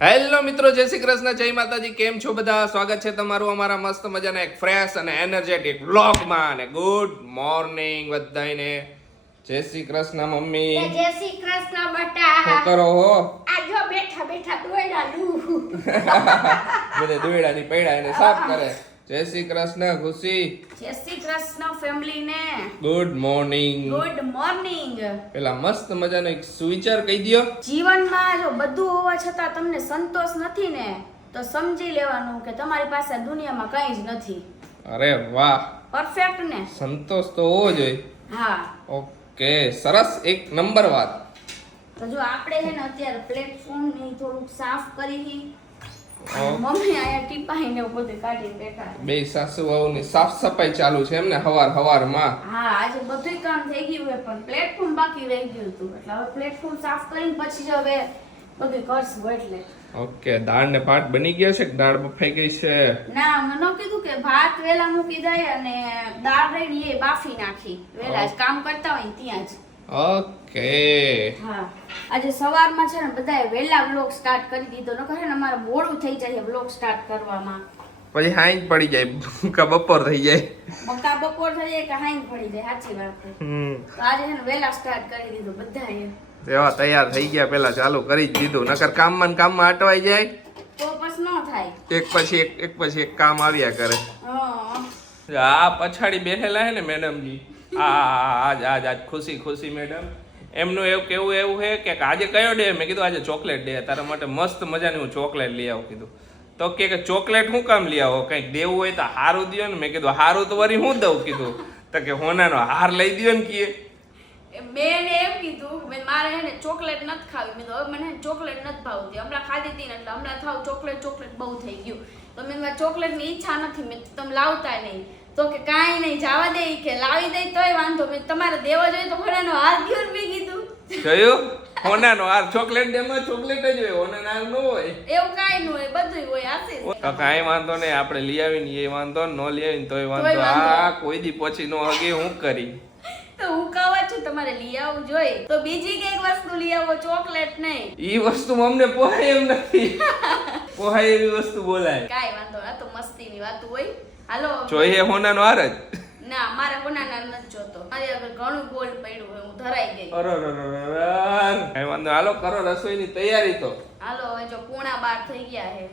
Hello મિત્રો, જય શ્રી કૃષ્ણ, જય માતાજી. કેમ છો બધા? સ્વાગત છે તમારું અમારા મસ્ત મજાના એક ફ્રેશ અને એનર્જેટિક વ્લોગમાં. અને ગુડ મોર્નિંગ બધાને. જય શ્રી કૃષ્ણ મમ્મી. જય શ્રી કૃષ્ણ બટા. શું કરો હો? આ જો બેઠા બેઠા દોયડા લૂ. બધે દોયડાની પૈડા એને સાફ કરે. જય શ્રી કૃષ્ણ ખુશી. જય શ્રી કૃષ્ણ ફેમિલી ને. Good morning. Good morning. પેલા મસ્ત મજાનો એક સુવિચાર કહી દયો. જીવનમાં જો બધું હોવા છતાં તમને સંતોષ નથી ને તો સમજી લેવાનું કે તમારી પાસે દુનિયામાં કંઈ જ નથી. અરે વાહ, પરફેક્ટ ને. સંતોષ તો હોવો જોઈએ. હા. ઓકે, સરસ, એક નંબર વાત. તો જો આપણે છે ને અત્યારે પ્લેટફોર્મ ને થોડુંક સાફ કરી મમ્મી આયા ટીપાઈને બધું કાઢી બેઠા. બે સાસુ વહુની સાફ સફાઈ ચાલુ છે એમને હવારમાં. હા, આજે બધું કામ થઈ ગયું છે પણ પ્લેટફોર્મ બાકી રહી ગયું હતું એટલે હવે પ્લેટફોર્મ સાફ કરીને પછી જ હવે બધું કરશું એટલે. ઓકે, દાળ ને ભાત બની ગયા છે કે દાળ બફાઈ ગઈ છે? ના, મને કીધું કે ભાત વેલા મૂકી દે અને દાળ રેડી એ બાફી નાખી વેલા જ કામ કરતા હોય ને ત્યાં જ. ઓકે. હા, આજે સવારમાં છે ને બધાએ વેલા વ્લોગ સ્ટાર્ટ કરી દીધો નકર છે ને અમારે મોડું થઈ જાય વ્લોગ સ્ટાર્ટ કરવામાં. પછી હાઈ પડી જાય કે બપોર થઈ જાય. બકા બપોર થઈ જાય કે હાઈ પડી જાય, સાચી વાત છે. તો આજે છે ને વેલા સ્ટાર્ટ કરી દીધું બધાએ. એવા તૈયાર થઈ ગયા, પેલા ચાલુ કરી જ દીધું, નકર કામમાં ને કામમાં અટવાઈ જાય તો બસ ન થાય. એક પછી એક કામ આવ્યા કરે. હા. આ પછાડી બેઠેલા હે ને મેડમજી, આજ ખુશી મેડમ, એમનું એવું છે કે આજે કયો ડે? મેં કીધું આજે ચોકલેટ ડે, તારા માટે મસ્ત મજાની હું ચોકલેટ લઈ આવું કીધું. તો કે ચોકલેટ હું કામ લઈ આવો, કંઈક દેવું હોય તો હારું દો ને. મેં કીધું હારું તો વરી હું દઉં કીધું. તો કે હોનાનો હાર લઈ દો ને કીએ. મેં એમ કીધું મેં મારે હે ને ચોકલેટ નથી ખાવી. મેં તો હવે મને ચોકલેટ નથી ભાવતી, હમણાં ખાધી હતી ને એટલે હમણાં થાવ ચોકલેટ બહુ થઈ ગયું. તો મેં ચોકલેટની ઈચ્છા નથી, મેં તમે લાવતા નહીં. તો કે કાંઈ નહીં, જવા દે કે લાવી દઈ તોય વાંધો. મેં તમારે દેવા જોઈએ તો હોનાનો હાર દ્યો ને. મેં કીધું જોયું, હોનાનો હાર ચોકલેટ ડેમાં ચોકલેટ જ હોય, હોનાનો હાર ન હોય. એવું કાંઈ ન હોય, બધું હોય. આશીષ તો કાંઈ વાંધો નહીં, આપણે લઈ આવીને એ વાંધો, ન લઈ આવીને તોય વાંધો. તોય વાંધો. આ કોઈ દી પછી નો હગે હું કરી. તો હું કહું છું તમારે લઈ આવવું જોઈએ તો બીજી કઈક વસ્તુ લઈ આવો, ચોકલેટ નહીં. ઈ વસ્તુ અમને પોહાય એમ નથી. પોહાય એવી વસ્તુ બોલાય. કાંઈ વાંધો ના, તો મસ્તીની વાત હોય. હાલો જોઈએ હોનાનો હાર જ. ના, મારે કોનાના નથી જોતો. મારે આગળ ઘણું ગોલ્ડ પડ્યું હોય, હું ધરાઈ ગઈ. કાંઈ વાંધો, હાલો કરો રસોઈની તૈયારી. તો હાલો હવે જો 11:30 થઈ ગયા છે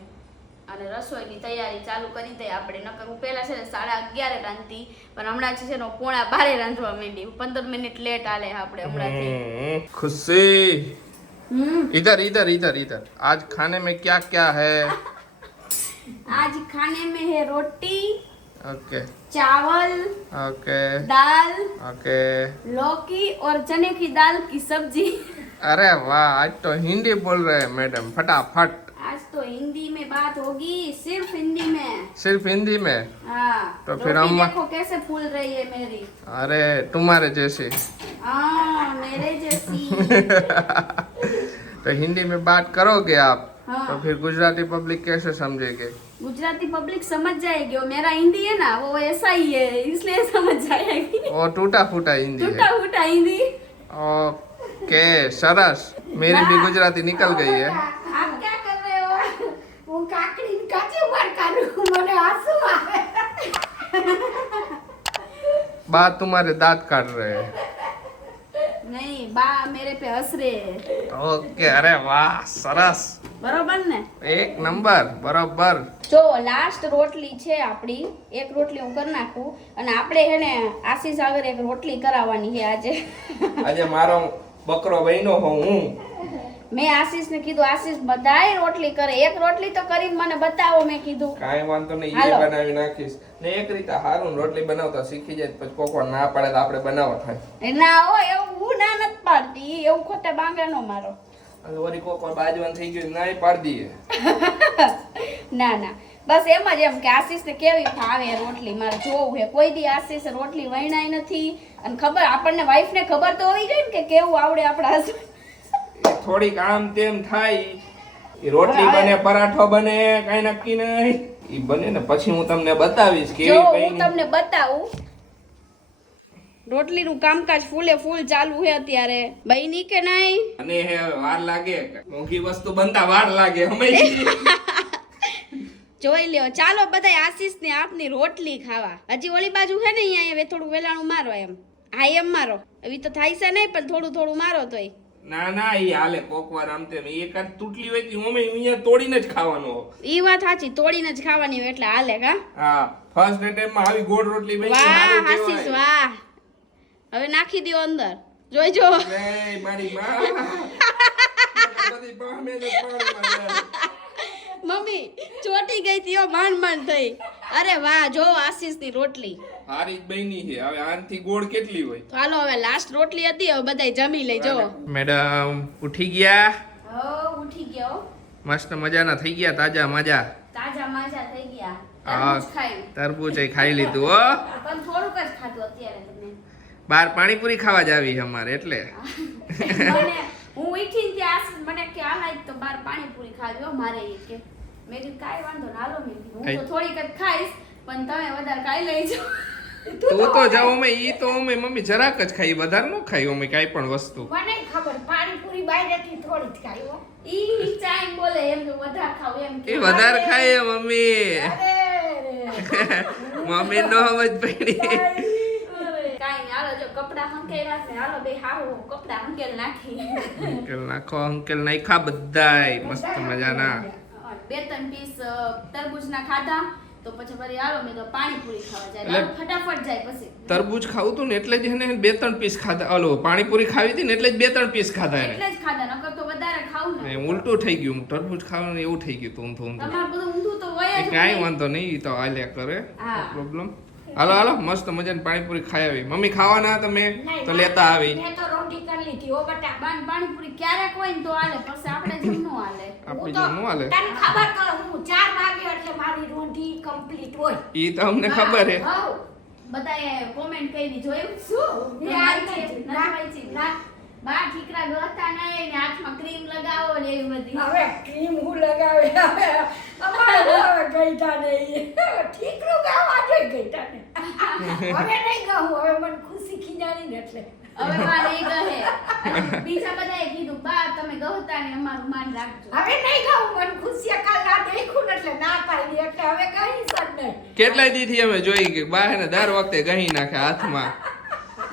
અને રસોઈની તૈયારી ચાલુ કરી દઈએ આપણે. નકર હું પહેલા છે ને 11:30 રાંધતી પણ હમણાં છે ને 11:30 રાંધવા માંડી. 15 મિનિટ લેટ આલે આપણે હમણાંથી. खुशी इधर आज खाने में क्या क्या है? आज खाने में है रोटी, ओके चावल, ओके दाल, ओके. लौकी और चने की दाल की सब्जी. अरे वाह, आज तो हिंदी बोल रहे हैं मैडम, फटाफट. आज तो हिंदी में बात होगी, सिर्फ हिंदी में. सिर्फ हिंदी में? हाँ. तो फिर रोटी हम देखो कैसे फूल रही है मेरी. अरे तुम्हारे जैसे. हाँ, मेरे जैसी. तो हिंदी में बात करोगे आप? हाँ. तो फिर गुजराती पब्लिक कैसे समझेंगे? गुजराती पब्लिक समझ जाएगी. और मेरा हिंदी है ना वो ऐसा ही है, इसलिए समझ जाएगी. और टूटा फूटा हिंदी टूटा है. फूटा हिंदी. ओके, सरस. मेरी भी गुजराती निकल गई है. आप क्या कर रहे हो? वो काकड़ी काचे मार काढू, મને આંસુ આવે. बात तुम्हारे दांत काट रहे हैं. नहीं, बा मेरे पे हंस रहे हैं. ओके, अरे वाह, સરસ. બરોબર ને? એક નંબર, બરોબર. જો લાસ્ટ રોટલી છે આપણી, એક રોટલી હું કરી નાખું અને આપણે હે ને આશીષ આગળ એક રોટલી કરાવવાની છે આજે. આજે મારો બકરો બન્યો હું. મેં આશીષને કીધું આશીષ બધાય રોટલી કરે, એક રોટલી તો કરીને મને બતાવો. મેં કીધું કાંઈ વાંધો નહીં, એ હાલો. બનાવી નાખીશ. ને એક રીતે હારું રોટલી બનાવતા શીખી જાય પછી કોકો ના પાડે તો આપણે બનાવવા થાય. ના હો, એવું હું ના નથી પાડતી, એવું ખોટા બાંગા નો મારો. અને વળી કોકો બાજવાન થઈ ગયું ના પાડી દઈએ. ના ના, બસ એમ જ એમ કે આશીષને કેવી ભાવે રોટલી મારે જોવું છે. કોઈ દી આશીષ રોટલી વણાઈ નથી અને ખબર આપણને વાઈફને ખબર તો હોવી જોઈએ ને કે કેવું આવડે આપણા husband. થોડીક આમ તેમ થાય, એ રોટલી બને, પરાઠો બને, કઈ નક્કી નહીં. ઈ બને ને પછી હું તમને બતાવીશ જો કેવી હું કઈ. તમને બતાવું રોટલીનું કામકાજ ફૂલે ફૂલ ચાલુ છે અત્યારે. બની કે નહીં? અને હે વાર લાગે, મોંઘી વસ્તુ બનતા વાર લાગે અમે જોઈ લ્યો. ચાલો બધા આશીષ ને આપની રોટલી ખાવા. હજી ઓલી બાજુ છે ને અહીંયા થોડું વેલાણું મારો એમ. હા એમ મારો. એવી તો થાય છે નહીં પણ થોડું થોડું મારો તોય. ના ના ઈ હાલે કોક વાર આમ તેમ એકાદ તૂટલી હોય તી અમે અહીંયા તોડીને જ ખાવાનું. ઈ વાત સાચી, તોડીને જ ખાવાની હોય એટલે હાલે કા. હા ફર્સ્ટ ટાઈમ માં આવી ગોળ રોટલી બની. વાહ આશીષ વાહ. હવે નાખી દો અંદર. જોઈજો. એ મારી માં બધી પામે ને પામે. મમ્મી ચોટી ગઈ તી માંડ માંડ થઈ. અરે વાહ જો આશીષ ની રોટલી હારી જ બની છે. હવે આનથી ગોળ કેટલી હોય? તો હાલો હવે લાસ્ટ રોટલી હતી, હવે બધાય જમી લઈ જો. મેડમ ઉઠી ગયા? હો ઉઠી ગયો. મસ્ત મજાના થઈ ગયા, તાજા મજા. તાજા માજા થઈ ગયા. હા તરબૂચ ખાઈ. તરબૂચ ખાઈ લીધું હો. પણ થોડુંક જ ખાધું અત્યારે તમે. બાર પાણીપુરી ખાવા જ આવી અમારે એટલે. મને હું ઉઠીને ત્યાં આશીષ મને કે હાલ આજ તો બાર પાણીપુરી ખાવી હો મારે ઈ કે. મેં કીધું કાંઈ વાંધો ના હાલો. મેં કીધું હું તો થોડીક જ ખાઈશ પણ તમે વધારે ખાઈ લેજો. તું તો જાઓ અમે ઈ તો અમે મમ્મી જરાક જ ખાઈ, વધારે ન ખાઈ અમે કાઈ પણ વસ્તુ. મને ખબર પાણીપુરી બહારથી થોડી જ ખાઈ હો. ઈ ચાઈન બોલે એમ કે વધારે ખાવ એમ કે. એ વધારે ખાય મમ્મી. અરે મમ્મી નો સમજ પડી. કાઈ નઈ હાલો જો કપડા હંકેલા છે હાલો બે હાહુ કપડા હંકેલ નાખી. અંકલ નાખો, અંકલ નાખા બધાય મસ્ત મજાના. બે ત્રણ પીસ તરબૂચના ખાધા તો પછી વળી હાલો મેં તો પાણીપુરી ખાવા જાય. એટલે ફટાફટ જાય પછી. તરબૂચ ખાવું તું ને એટલે જ એને 2-3 પીસ ખાધા. ઓલો પાણીપુરી ખાવી હતી ને એટલે જ 2-3 પીસ ખાધા એને. એટલે જ ખાધા નકર તો વધારે ખાવું ને. ઉલટું થઈ ગયું, તરબૂચ ખાવાનું એવું થઈ ગયું તું ઊંધું. તમારું બધું ઊંધું તો હોય જ. કાંઈ વાંધો નહીં, ઈ તો હાલ્યા કરે. હા. પ્રોબ્લેમ. હાલો હાલો મસ્ત મજાની પાણીપુરી ખાઈ આવી. મમ્મી ખાવાના તમે તો લેતા આવી. મેં તો રોટી કરી લીધી હો બટા. પાણીપુરી ક્યારેક હોય ને તો હાલે પછી આપણે જેમ નો હાલે. આપણે જેમ નો હાલે. તને ખબર તો હું 4 વાગે એટલે મારી રોટી કમ્પ્લીટ હોય. ઈ તો અમને ખબર હે. હાઉ બધાએ કોમેન્ટ કરી જોયું શું મેં વાંચી ના બા ઠીકરા ગોતા નહીં ને હાથમાં ક્રીમ લગાવો ને એવી બધી. હવે ક્રીમ હું લગાવે હવે અમારે હવે ગઈતા નહીં. ઠીકરું ગાવા જોઈ ગઈતા ને. હવે નહીં ગાવું, હવે મને ખુશી ખીજાણી ને એટલે. હવે બા નહીં ગહે. અને બીજા બધાએ કીધું બા તમે ગહતા ને અમારું માન રાખજો. હવે નહીં ગાવું, મને ખુશી કાલ ના દેખું ને એટલે ના પાડી એટલે હવે કહીશ જ નહીં. કેટલાય દીથી અમે જોઈ કે બા હે ને દર વખતે ગહી નાખે હાથમાં.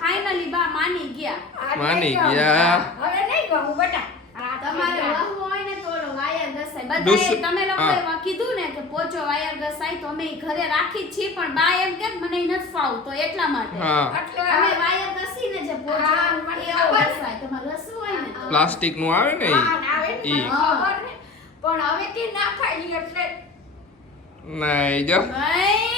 ફાઇનલી બા માની ગયા. આ માની નહીં ગાવું. ગયા. હવે નહીં ગાવું બટા. આ તમારે વહુ હોય ને તો ઓલો વાયર ઘસાય. બધાએ દુસ- તમે લોકોએ હા. કીધું ને કે પોચો વાયર ઘસાય તો અમે ઈ ઘરે રાખી જ છીએ પણ બા એમ કે મને ઈ નથી ફાવતો એટલા માટે. હા એટલે અમે વાયર ઘસીને જે પોચો હા, મને એવો ખબર. ઘસાય. તમારે ઘસવું હોય ને તો. પ્લાસ્ટિક નું આવે ને હા, આવે ને, ઈ. મને ખબર ને. પણ હવે કે ના પાડી એટલે નહીં જો નહીં.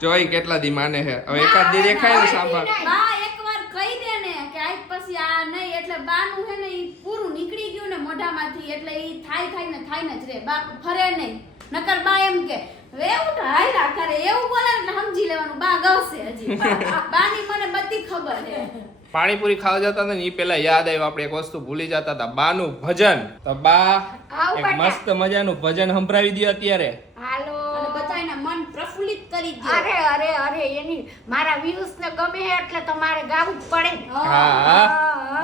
જોઈ કેટલા દી માને હે. હવે એકાદ દી દેખાય ને સાંભળ. બા એકવાર કહી દે ને કે આજ પછી આ નહીં એટલે બાનું હે ને ઈ પૂરું નીકળી ગયું ને મોઢામાંથી એટલે ઈ થાય ને જ રે. બા ફરે નહીં. નકર બા એમ કે હવે એવું તો હાયલા કરે એવું બોલે એટલે સમજી લેવાનું બા ગવશે હજી. બાની મને બધી ખબર હે. પાણીપુરી ખાવા જતા હતા ને ઈ પેલા યાદ આવ્યું આપણે એક વસ્તુ ભૂલી જતા હતા, બાનું ભજન. તો બા આવું એક બટા. મસ્ત મજાનું ભજન સંભળાવી દે અત્યારે. હાલો અને બધાયના મન પ્રફુલ્લિત કરી દે. અરે એની મારા વ્યુઝ ને ગમે એટલે તમારે ગાવું જ પડે ને. હા હા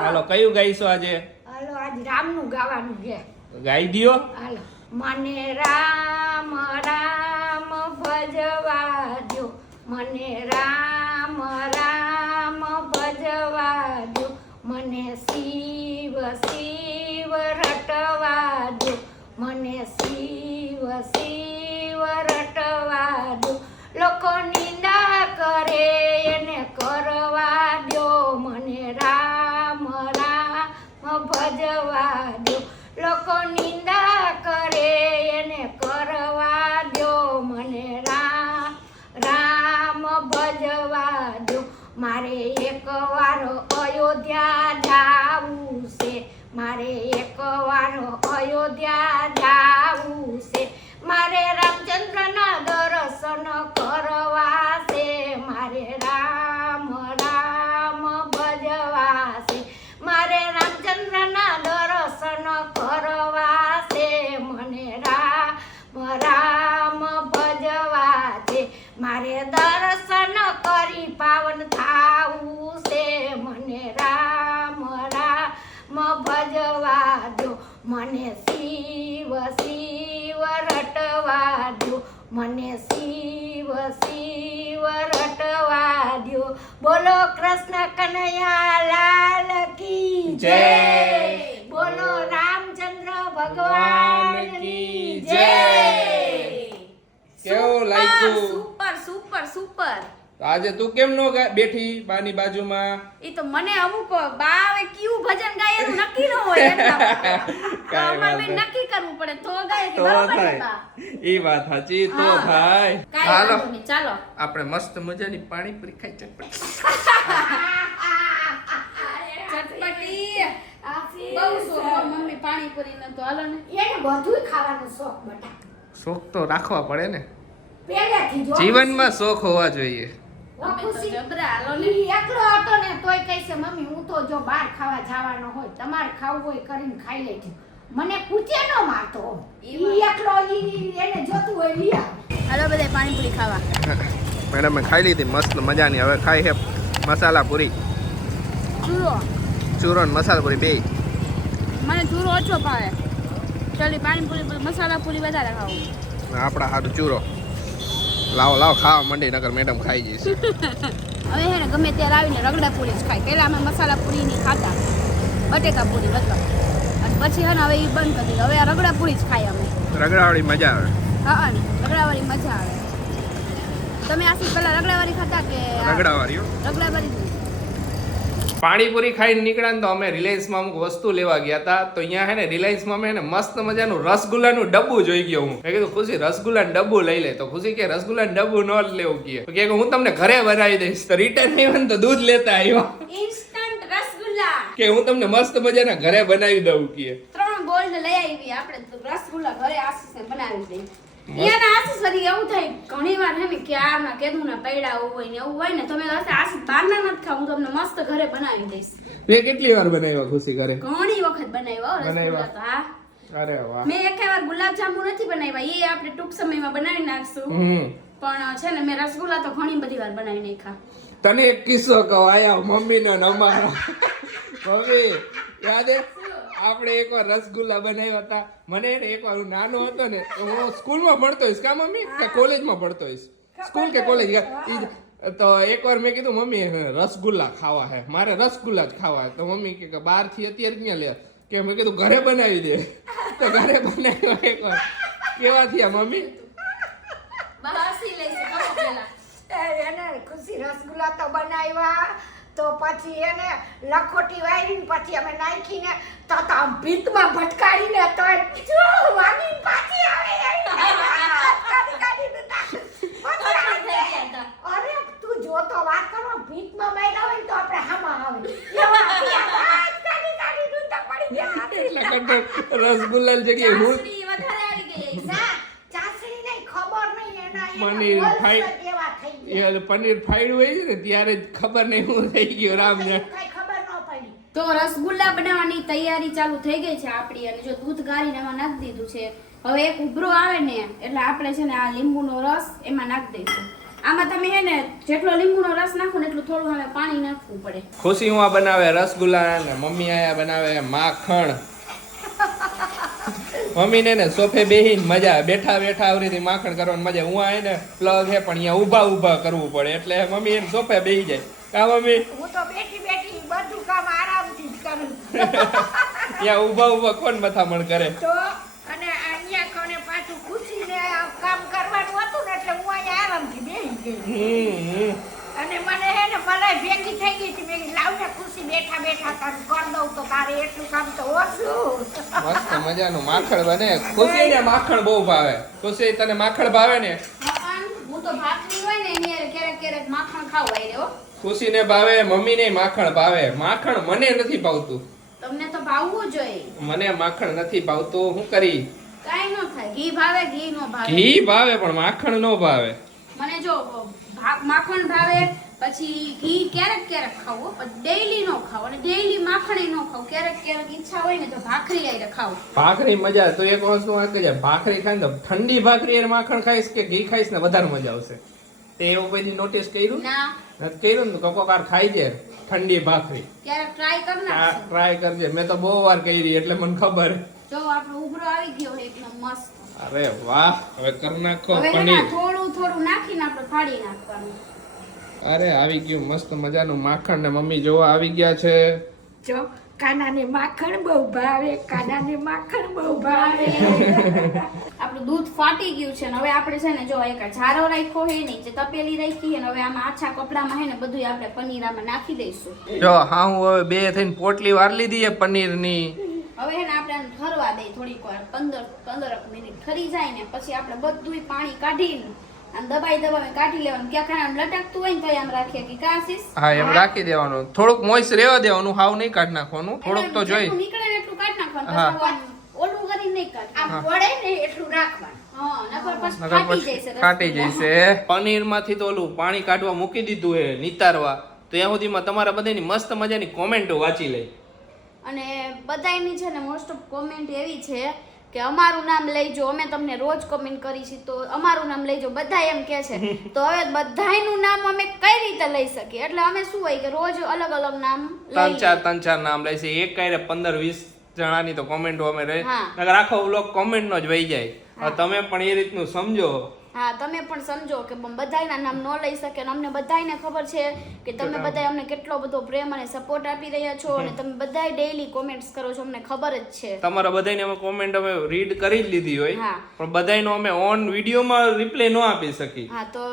હાલો કયું ગાઈશું આજે? હાલો આજ રામનું ગાવાનું છે. ગાઈ દ્યો. હાલો મને રામ રામ ભજવા દો, મને રામ રામ ભજવા દો, મને શિવ શિવ રટવા દો, મને શિવ શિવ રટવા દો, લોકો નિંદા કરે એને કરવા દો, મને રામ રામ ભજવા દો, લોકો નિંદા કરે એને કરવા દો, મને રામ રામ ભજવા દો. મારે એકવાર અયોધ્યા જાવું છે, મારે એકવાર અયોધ્યા જાવું છે, મારે રામચંદ્રના દર્શન કરવા છે, મારે રામ રામ ભજવા છે, મારે રામચંદ્રના દર્શન કરવા છે, મને રામ રામ ભજવા છે, મારે દર્શન કરી પાવન શિવ રટવા દ્યો, મને શિવ શિવ રટવા દ્યો. બોલો કૃષ્ણ કનૈયા લાલ કી જય, બોલો રામચંદ્ર ભગવાન કી જય. કેવું લાગ્યું? Super super super. આજે તું કેમ નો બેઠી બાની બાજુમાં? એ તો મને અમુક બાવે કયું ભજન ગાય એનું નક્કી ન હોય એટલા માટે. તો અમારે બેન નક્કી કરવું પડે તો ગાય કે તો બરાબર ને થાય. બા? ઈ વાત સાચી, તો હા. થાય. કાંઈ હાલો વાંધો નહીં, ચાલો. આપણે મસ્ત મજાની પાણીપુરી ખાઈ ચટપટી. ચટપટી બહુ શોખ હોય મમ્મી પાણીપુરીનો, તો હાલો ને. એને બધુંય ખાવાનો શોખ બટા, શોખ તો રાખવા પડે ને, પહેલેથી જો જીવનમાં શોખ હોવા જોઈએ. અમે તો ખુશી જબરા, હાલો ને. ઈ એકલો હતો ને તોય કહેશે મમ્મી હું તો જો બહાર ખાવા જવાનો હોય, તમારે ખાવું હોય કરીને ખાઈ લેજો. મને પૂછે ન મારતો. ઈ એકલો એને જોતું હોય લઈ આવે. હાલો બધા પાણીપુરી ખાવા. મેડમે ખાઈ લીધી મસ્ત મજાની. હવે ખાઈ છે મસાલા પૂરી, ચૂરો ચૂરો ને મસાલા પૂરી બે. મને ચૂરો ઓછો ભાવે. ચાલી પાણીપુરી મસાલા પૂરી વધારે ખાવું. આપણા હાથું ચૂરો. લાવો લાવો ખાવા માંડી, નકર મેડમ ખાઈ જઈશ. હવે હે ને ગમે ત્યારે આવીને રગડા પૂરી જ ખાય. પહેલા અમે મસાલા પૂરી નહીં ખાતા, બટેકા પૂરી મતલબ. અને પછી હે ને હવે એ બંધ કરી દીધું. હવે આ રગડા પૂરી જ ખાય અમે. રગડાવાળી મજા આવે. હા ને રગડાવાળી મજા આવે. તમે આથી પહેલા રગડાવાળી ખાતા કે રગડાવાળી હો. રગડાવાળી? પાણીપુરી ખાઈને નીકળ્યા ને તો અમે રિલાયન્સમાં અમુક વસ્તુ લેવા ગયા હતા. તો અહીંયા હે ને રિલાયન્સમાં મેં હે ને મસ્ત મજાનું રસગુલ્લાનું ડબ્બુ જોઈ ગયો હું. મેં કીધું ખુશી રસગુલ્લાનું ડબ્બુ લઈ લે. તો ખુશી કે રસગુલ્લાનું ડબ્બુ ન લેવું કે હું તમને ઘરે બનાવી દઈશ. તો રિટર્ન આવ્યો ને તો દૂધ લેતા આવ્યો ઇન્સ્ટન્ટ રસગુલ્લા કે હું તમને મસ્ત મજાના ઘરે બનાવી દઉં કે. 3 ગોલ્ડ લઈ આવી આપણે તો રસગુલ્લા ઘરે આશીષને બનાવી દઈ. યાના આશીષ વળી એવું થાય ઘણી વાર હે ને કે આમાં કેદું ના પૈડા હોય ને એવું હોય ને તમે આશીષ બહારના નથી ખાવ, હું તમને મસ્ત ઘરે બનાવી દઈશ. મેં કેટલી વાર બનાવ્યા ખુશી ઘરે? ઘણી વખત બનાવ્યો રસગુલ્લા તો. હા અરે વાહ. મેં એક વાર ગુલાબ જાંબુ નથી બનાવ્યા, એ આપણે ટૂંક સમયમાં બનાવી નાખશું. પણ છે ને મેં રસગુલ્લા તો ઘણી બધી વાર બનાવી નાખ્યા. તને એક કિસ્સો કહો આયા મમ્મીનો ને અમારો. મમ્મી યાદ હે આપણે એકવાર રસગુલ્લા બનાવ્યા હતા. મને એકવાર હું નાનો હતો ને, હું સ્કૂલમાં ભણતો હોઈશ કા મમ્મી કે કોલેજમાં ભણતો હોઈશ, સ્કૂલ કે કોલેજ. તો એકવાર મેં કીધું મમ્મી રસગુલ્લા ખાવા હે, મારે રસગુલ્લા જ ખાવા હે. તો મમ્મી કે બહારથી અત્યારે ક્યાં લે? કે મેં કીધું ઘરે બનાવી દે. તો ઘરે બનાવ્યા એકવાર. કેવા થયા મમ્મી? બહારથી લઈશું કહો પેલા. એને ખુશી રસગુલ્લા તો બનાવ્યા, તો પછી એને લખોટી વાળીને પછી અમે નાખીને તો આમ ભીતમાં ભટકાડીને તો વાગીને પાછી આવે. અરે તું જો તો વાત કરો, ભીતમાં માર્યા હોય ને તો આપણે હામાં આવે એવા કાઢી ડૂંટા પડી ગયા. રસગુલ્લા જગ્યાએ હું ચાસણી વધારે આવી ગઈ. ના ચાસણી નહીં, ખબર નહીં એના પનીર એના ફાઈ વલ્સ જ એવા થઈ ગયા. એ પનીર ફાઈડ હોય છે ને ત્યારે જ ખબર નહીં હું થઈ ગયો રામ જાણે. કઈ ખબર ન પડી. તો રસગુલ્લા બનાવવાની તૈયારી ચાલુ થઈ ગઈ છે આપણી. અને જો દૂધ ગાળીને એમાં નાખી દીધું છે. હવે એક ઉભરો આવે ને એટલે આપણે છે ને આ લીંબુનો રસ એમાં નાખી દઈશું. આમાં તમે હે ને જેટલો લીંબુનો રસ નાખો ને એટલું થોડું હવે પાણી નાખવું પડે. ખુશી હું બનાવે રસગુલ્લા ને મમ્મી આયા બનાવે માખણ. મમ્મીને ને સોફે બેહીને મજા, બેઠા બેઠા આવી રીતે માખણ કરવાની મજા. હું આ ને પ્લગ હે પણ અહીંયા ઊભા ઊભા કરવું પડે એટલે મમ્મી એને સોફે બેહી જાય. કા મમ્મી? હું તો બેઠી બેઠી બધું કામ આરામથી જ કરું. ત્યાં ઊભા ઊભા કોણ મથામણ કરે? તો અને અહીંયા કોને પાછું ખુશીને કામ કરવાનું હતું ને એટલે હું અહીંયા આરામથી બેસી ગઈ. અને મને હે ને મલાઈ ભેગી થઈ ગઈ હતી. મેં કીધું લાવ ને ખુશી બેઠા બેઠા કામ કર દઉં તો તારે એટલું કામ તો ઓછું. મસ્ત મજાનું માખણ બને. ખુશી ને માખણ બહુ ભાવે. ખુશી તને માખણ ભાવે ને? હું તો ભાખરી હોય ને એની હારે ક્યારેક ક્યારેક માખણ ખાવા આવી રહ્યો. ખુશીને ભાવે, મમ્મીને માખણ ભાવે. માખણ મને નથી ભાવતું. તમને તો ભાવવું જોઈએ. મને માખણ નથી ભાવતું. હું કરી? કાઈ ન થાય. ઘી ભાવે, ઘી નો ભાવે. ઘી ભાવે પણ માખણ નો ભાવે. મને જો માખણ ભાવે, પછી ઘી ક્યારેક ક્યારેક ખાવું, પણ ડેઈલી નો ખાવ. અને ડેઈલી માખણ નો ખાવ. ક્યારેક ક્યારેક ઈચ્છા હોય ને તો ભાખરી આઈને ખાવ. ભાખરી મજા. તો એક વસ્તુ વાત કહે, ભાખરી ખાય ને તો ઠંડી ભાખરી એ માખણ ખાઈશ કે ઘી ખાઈશ ને વધારે મજા આવશે. તે એવું કોઈ નોટિસ કર્યું? ના નથી કર્યું ને? તો કોકોકાર ખાઈ છે ઠંડી ભાખરી. ક્યારેક ટ્રાય કર આ નાખશું. ટ્રાય કરજે. મેં તો બહુ વાર કરી એટલે મને ખબર. જો આપણો ઉભરો આવી ગયો છે એકદમ મસ્ત. અરે વાહ, હવે કરી નાખો હવે પનીર. એમાં થોડું થોડું નાખીને આપણે ફાડી નાખવાનું. અરે આવી ગયું મસ્ત મજાનું માખણ ને મમ્મી જોવા આવી ગયા છે. જો કાનાને માખણ બહુ ભાવે, કાનાને માખણ બહુ ભાવે. આપણું દૂધ ફાટી ગયું છે ને હવે આપણે છે ને જો એક જારો રાખ્યો છે નીચે તપેલી રાખી અને હવે આમાં આછા કપડામાં છે ને બધું આપણે પનીર આમાં નાખી દઈશું. જો હા હું હવે બે થઈને પોટલી વાર લીધી છે પનીરની. હવે છે ને આપણે આને ઠરવા દઈ થોડીક વાર 15 મિનિટ ઠરી જાય ને પછી આપણે બધું પાણી કાઢીને આમ દબાઈ કાઢી લેવાનું. ક્યાં ખાને લટકતું હોય ને તો આમ રાખીએ કે કાશીશ. હા એમ રાખી દેવાનું, થોડુંક મોઈસ રહેવા દેવાનું, હાવ નહીં કાઢ નાખવાનું, થોડુંક તો જોઈ. જેટલું નીકળે ને એટલું કાઢી નાખવાનું. હા. પછી આમ ઓલું કરીને નહીં કાઢવાનું. આમ વળે ને એટલું રાખવાનું. હા નકર પછી નકર ફાટી પછી જશે ફાટી જશે. પનીર માંથી તો ઓલું પાણી કાઢવા મૂકી દીધું હે નિતારવા, તો ત્યાં સુધીમાં તમારા બધાની મસ્ત મજાની કોમેન્ટો વાંચી લઈ. અને બધાયની છે ને મોસ્ટ ઓફ કોમેન્ટ એવી છે કે અમારું નામ લેજો, અમે તમને રોજ કમેન્ટ કરી છે તો અમારું નામ લેજો, બધા એમ કે છે. તો હવે બધાયનું નામ અમે કઈ રીતે લઈ શકીએ? એટલે અમે શું હોય કે રોજ અલગ અલગ નામ લઈ ત્રણ ચાર નામ લઈશે, એક કાંઈ 15-20 જણાની તો કોમેન્ટો અમે રહી, હા. નકર આખો વ્લોગ કોમેન્ટ નો જ વહી જાય. હવે તમે પણ એ રીતનું સમજો. હા તમે પણ સમજો કે બધાયના નામ ન લઈ શકે અને અમને બધાયને ખબર છે કે તમે બધાય અમને કેટલો બધો પ્રેમ અને સપોર્ટ આપી રહ્યા છો અને તમે બધાય ડેઈલી કોમેન્ટ્સ કરો છો, અમને ખબર જ છે. તમારા બધાની અમે કોમેન્ટ અમે રીડ કરી જ લીધી હોય, હા. પણ બધાયનો અમે ઓન વિડીયોમાં રિપ્લાય ન આપી શકી. હા તો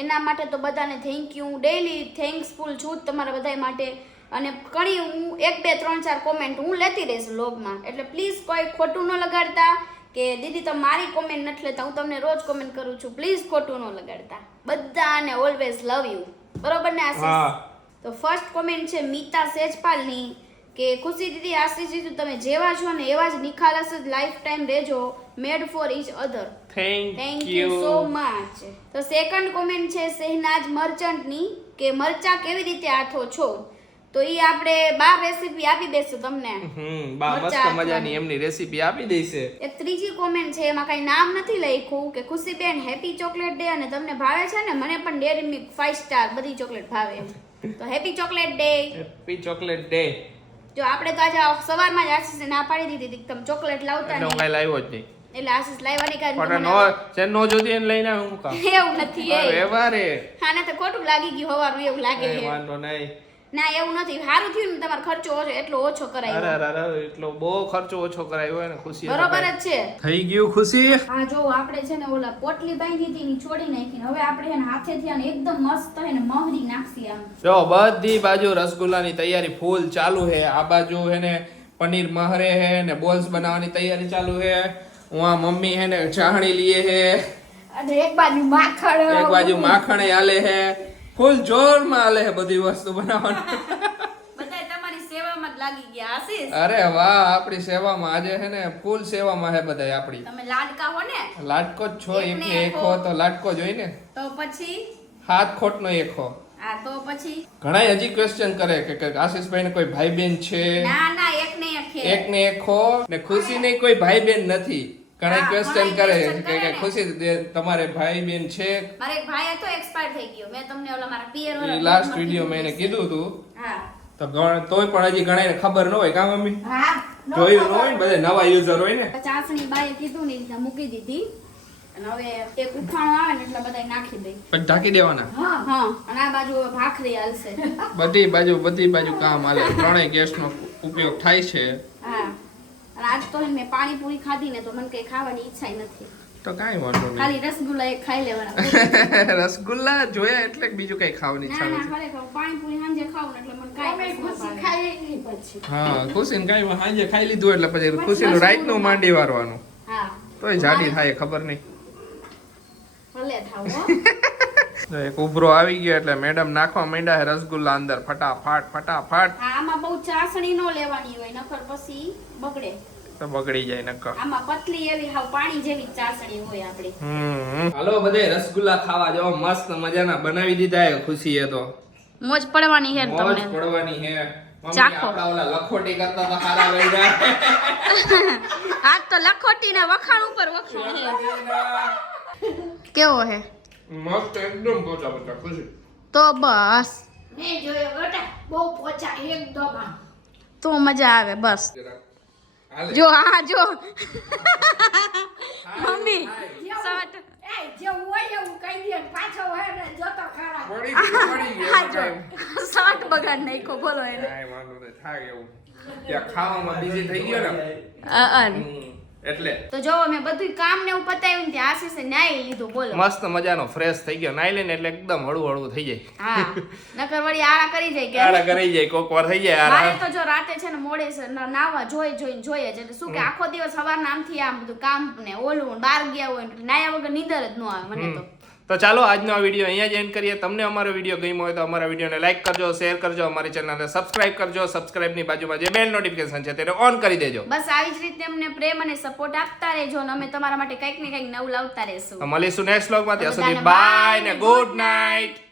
એના માટે તો બધાને થેન્ક યુ, ડેઈલી થેન્ક્સફુલ છું જ તમારા બધાય માટે. અને ઘણી હું 1 2 3 4 કોમેન્ટ હું લેતી રહીશ વ્લોગમાં, એટલે પ્લીઝ કોઈ ખોટું ન લગાડતા કે દીદી તમે મારી કોમેન્ટ નથી લેતા, હું તમને રોજ કોમેન્ટ કરું છું, પ્લીઝ ખોટું ન લગાડતા. બધાને ઓલવેઝ લવ યુ, બરોબર ને આશીષ? તો ફર્સ્ટ કોમેન્ટ છે મિતા સેજપાલની કે ખુશી દીદી આશીષ દીદી તમે જેવા છો ને એવા જ નિખાલસ જ લાઈફ ટાઈમ રહેજો, મેડ for each other. Thank you so you. Much. તો સેકન્ડ કોમેન્ટ છે શહેનાજ મર્ચન્ટની કે મરચા કેવી રીતે આથો છો? તો ઈ આપણે 12 રેસીપી આપી દેશું તમને. બા મરચાં મસ્ત મજાની એમની રેસીપી આપી દેશે. એક ત્રીજી કોમેન્ટ છે એમાં કઈ નામ નથી લખ્યું કે ખુશીબેન હેપી ચોકલેટ ડે અને તમને ભાવે છે ને મને પણ ડેરી મિલ્ક 5 સ્ટાર બધી ચોકલેટ ભાવે એમ. તો happy chocolate day. Happy chocolate day. જો આપણે તો આજે સવારમાં જ આશીષને ના પાડી દીધી હતી કે તમે ચોકલેટ લાવતા એટલે હું નહીં, કાંઈ લાવ્યો જ નહીં. એટલે આશીષ લાવવાની કાંઈ પણ મને નો જે નો જોતી એને લઈને આવ્યો હું કામ. એવું નથી એ. વ્યવહારે આને તો ખોટું લાગી ગયું હવારું એવું લાગે કઈ છે. વાંધો નહીં. ના એવું નથી, સારું થયું ને તમારો ખર્ચો ઓછો એટલો ઓછો અરે કરાયો. અરે અરે એટલો બહુ ખર્ચો ઓછો કરાયો હોય ને ખુશી. બરોબર જ છે. થઈ ગયું ખુશી. હા જો આપણે છે ને ઓલા પોટલી બાંધી હતી ની છોડી નાખી, હવે આપણે છે ને હાથેથી આને એકદમ મસ્ત હે ને મહરી નાખી આમ. જો બધી બાજુ રસગુલ્લાની તૈયારી ફૂલ ચાલુ છે. આ બાજુ હે ને પનીર મહરે હે ને બોલ્સ બનાવવાની તૈયારી ચાલુ છે. ઉहाँ મમ્મી હે ને ચાહણી લીએ હે, અને એક બાજુ માખણ, એક બાજુ માખણે હાલે હે, ફૂલ જોરમાં હાલે હે બધી વસ્તુ બનાવવાની. બધાય તમારી સેવામાં જ લાગી ગયા આશીષ. અરે વાહ, આપણી સેવામાં આજે હે ને ફૂલ સેવામાં હે બધાય આપણી. તમે લાડકા હો ને લાડકો જ છો, એકને એકને એક હો તો લાડકો જ હોય ને. તો પછી હાથ ખોટનો એક હો. આ તો પછી ઘણાય હજી ક્વેશ્ચન કરે કે આશીષભાઈ ને કોઈ ભાઈ બેન છે? ના ના એક ને એક છે. એક ને એક હો ને ખુશી ને કોઈ ભાઈ બેન નથી. ઘણા હા, ક્વેશ્ચન ઘણાય કરે question કરે કે ને. ખુશી તમારે ભાઈ બેન છે? મારો એક ભાઈ હતો એક્સપાયર થઈ ગયો, મેં તમને ઓલા મારા પિયર એ વાળા લાસ્ટ વિડીયો મેં એને કીધું હતું. હા તો તોય પણ હજી ઘણાને ખબર ન હોય કા મમ્મી? હા, નો જોયું ન ખબર. હોય ને, બધા નવા યુઝર હોય ને. ચાસણી બાએ કીધું ને એ રીતે મૂકી દીધી અને હવે એક ઉફાણો આવે ને એટલે બધાય નાખી દઈ. પછી ઢાંકી દેવાના. હા, હા અને આ બાજુ હવે ભાખરી હાલશે. બધી બાજુ કામ હાલે. ત્રણેય ગેસનો ઉપયોગ થાય છે. હા અને આજ તો મેં પાણીપુરી ખાધી ને તો મને કઈ ખાવાની ઈચ્છા નથી, તો કાંઈ વાંધો નહીં. ખાલી રસગુલ્લા એક ખાઈ લેવાના. રસગુલ્લા જોયા એટલે બીજું કઈ ખાવાની ના ઈચ્છા ના નથી. ખરેખર પાણીપુરી સાંજે ખાવું ને એટલે મને અમે કાંઈ ખુશી ભાવે. ખાઈ નહીં પછી. હા ખુશીને કાંઈ સાંજે ખાઈ લીધું એટલે પછી ખુશીનું રાતનું માંડી વારવાનું. હા તોય જાડી થાય ખબર નહીં. ભલે થાવ હો. તો એક ઉભરો આવી ગયો એટલે મેડમ નાખવા માંડ્યા છે રસગુલ્લા અંદર ફટાફટ ફટાફટ. હા, આમાં બહુ ચાસણી નો લેવાની હોય નકર પછી બગડે. તો બગડી જાય નકર. આમાં પતલી એવી હાવ પાણી જેવી જ ચાસણી હોય આપણી. હાલો બધે રસગુલ્લા ખાવા જાઓ. મસ્ત મજાના બનાવી દીધા છે ખુશીએ તો. મોજ પડવાની હે મોજ તમને. પડવાની હે. મમ્મી ચાખો. આપડા ઓલા લખોટી કરતા તો હારા વૈડા. આજ તો લખોટી ના વખાણ ઉપર વખાણ હે. કેવો હે? મસ્ત એકદમ પોચા પોચા ખુશી. તો બસ નહીં જોયો બેટા, બહુ પોચા એકદમ આમ. તો મજા આવે બસ. હાલે. જો હા જો મમ્મી સટ એ જે હોય એવું કહી દે ને પાછો હોય ને જોતો ખરા. પડી ગયું, હા જો કાંઈ. સટ બગાડ નાખ્યો બોલો એને કાંઈ વાંધો નહીં, થાય એવું. ત્યાં ખાવામાં બીજી થઈ ગયો ને એટલે તો જો મેં બધું કામ ને એવું પતાવ્યું ને ત્યાં આશીષે ન્યાય લીધું બોલો મસ્ત મજાનો ફ્રેશ થઈ ગયો, નાઈ લઈને એટલે એકદમ હળવું હળવું થઈ જાય. હા નકર વળી આળા કરી જાય કે આડા કરી જાય, કોક વાર થઈ જાય મારે આડા. તો જો રાતે છે ને મોડે છે નાવા જોઈએ જ એટલે શું કે આખો દિવસ સવારના આમથી આમ બધું કામ ને ઓલું બહાર ગયા હોય એટલે નાયા વગર નીંદર જ ન આવે મને તો ચાલો આજનો આ વિડીયો અહીંયા જ એન્ડ કરીએ. તમને અમારો વિડીયો ગમ્યો હોય તો અમારા વિડીયોને લાઈક કરજો, શેર કરજો, અમારી ચેનલને સબસ્ક્રાઇબ કરજો. સબસ્ક્રાઇબની બાજુમાં જે બેલ નોટિફિકેશન છે તેને ઓન કરી દેજો. બસ આવી જ રીતે અમને પ્રેમ અને સપોર્ટ આપતા રહેજો અને અમે તમારા માટે કંઈક ને કંઈક નવું લાવતા રહેશું. તો મળીશું નેક્સ્ટ વ્લોગમાં. ત્યાં સુધી બાય ને ગુડ નાઇટ.